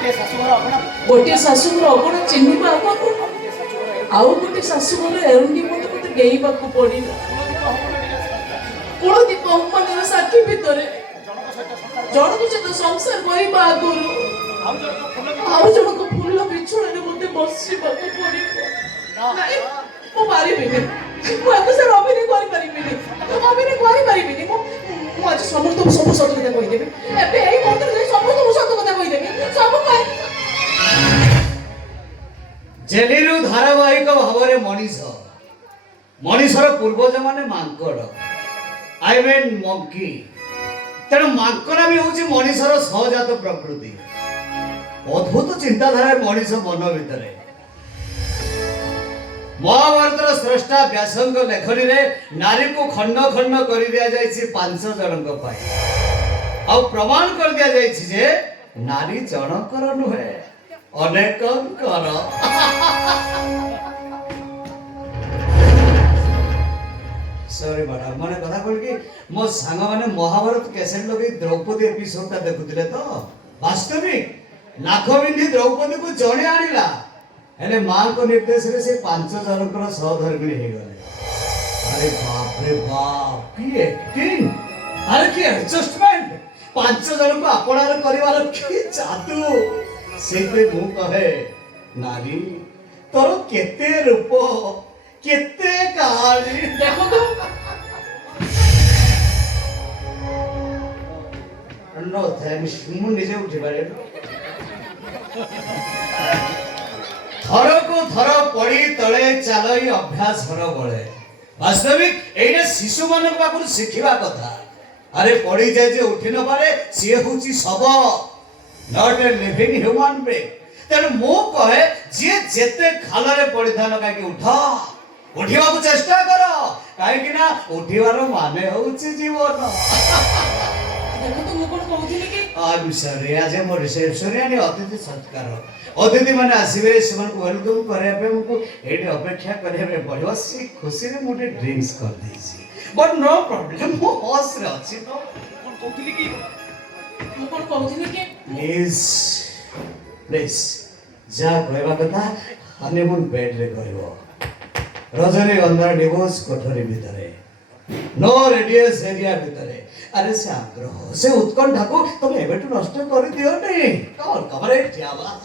गोटे शाशुघर अगण चिन्ह आउ गोटे शाशुघर एरंडी मत डेइबा को पड़ी कुलदीप कंपनी साक्षी भितर जनक सहित संसार करवा आगुरी आउ जनक फूल बिछुण मत बसवा पड़ो ମୁଁ ପାରିବିନି ମୁଁ ଆକୁ ସାର୍ ଅଭିନୟ କରିପାରିବିନି ମୁଁ ଅଭିନୟ କରିପାରିବିନି ମୁଁ ଆଜି ସମସ୍ତଙ୍କୁ ସବୁ ସତ କଥା କହିଦେବି ଏବେ ଏଇ ମନ୍ଦିରରେ ସମସ୍ତଙ୍କୁ ସତ କଥା କହିଦେବି ସବୁ ଜେଲିରୁ ଧାରାବାହିକ ଭାବରେ ମଣିଷର ପୂର୍ବଜ ମାନେ ମାଙ୍କଡ ଆଇ ମିନ୍ ମଙ୍କି ତେଣୁ ମାଙ୍କଡ ବି ହେଉଛି ମଣିଷର ସହଜାତ ପ୍ରକୃତି ଅଦ୍ଭୁତ ଚିନ୍ତାଧାରା ମଣିଷ ମନ ଭିତରେ महाभारत स्रष्टा व्यासंग लेखनी रे नारी को खंड खंड कर दिया जायछि 500 जनक पाई आ प्रमाण कर दिया जायछि जे नारी जनकर नुहे अनेकंकर सॉरी मैडम माने कथा कहल कि मो सांग माने महाभारत कैसेट लगे द्रौपदी एपिसोड ता देखुतिले तो वास्तविक लाख बिंदी द्रौपदी को जणे आनिला हेले मां को निर्देश रे से 500 जनकर सहधर्मिणी हे गले अरे बाप की एक्टिंग अरे की एडजस्टमेंट 500 जन को अपनार करिवार की जादू से पे मु कहे नारी तोर केते रूप केते कहानी देखो तो नो थैंक्स मु निजे उठी बारे थर को थर पड़ी तले चालई अभ्यास हर बळे वास्तविक एने शिशु मानक पाखु शिखिबा कथा अरे पड़ी जाय जे उठी न पारे से होची सब not a living human being तेन मो कहे जे जेते खालरे पड़ी थान का कि उठिबा को चेष्टा करो काहे कि ना उठिबार माने होची जीवन देखो तो मु कोन कहउथिली कि आई एम सॉरी आज मो रिसेप्शन रे अतिथि सत्कार अतिथि माने आसीबे सेमन को वेलकम करे पे हमको एटे अपेक्षा करे पे पड़ियो सी खुशी रे मोटे ड्रिंक्स कर देसी बट नो प्रॉब्लम मो हॉस रे अछि तो मु कोन कहउथिली कि प्लीज जा कहबा कथा हनीमून बेड रे कहबो रजनीगंधा डिवोर्स कोठरी भितरे नो रेडियस एरिया भितरे अरे से आग्रह से उत्कंठा को तुम एबेटु नष्ट कर दियो नहीं कौन कमरे क्या बात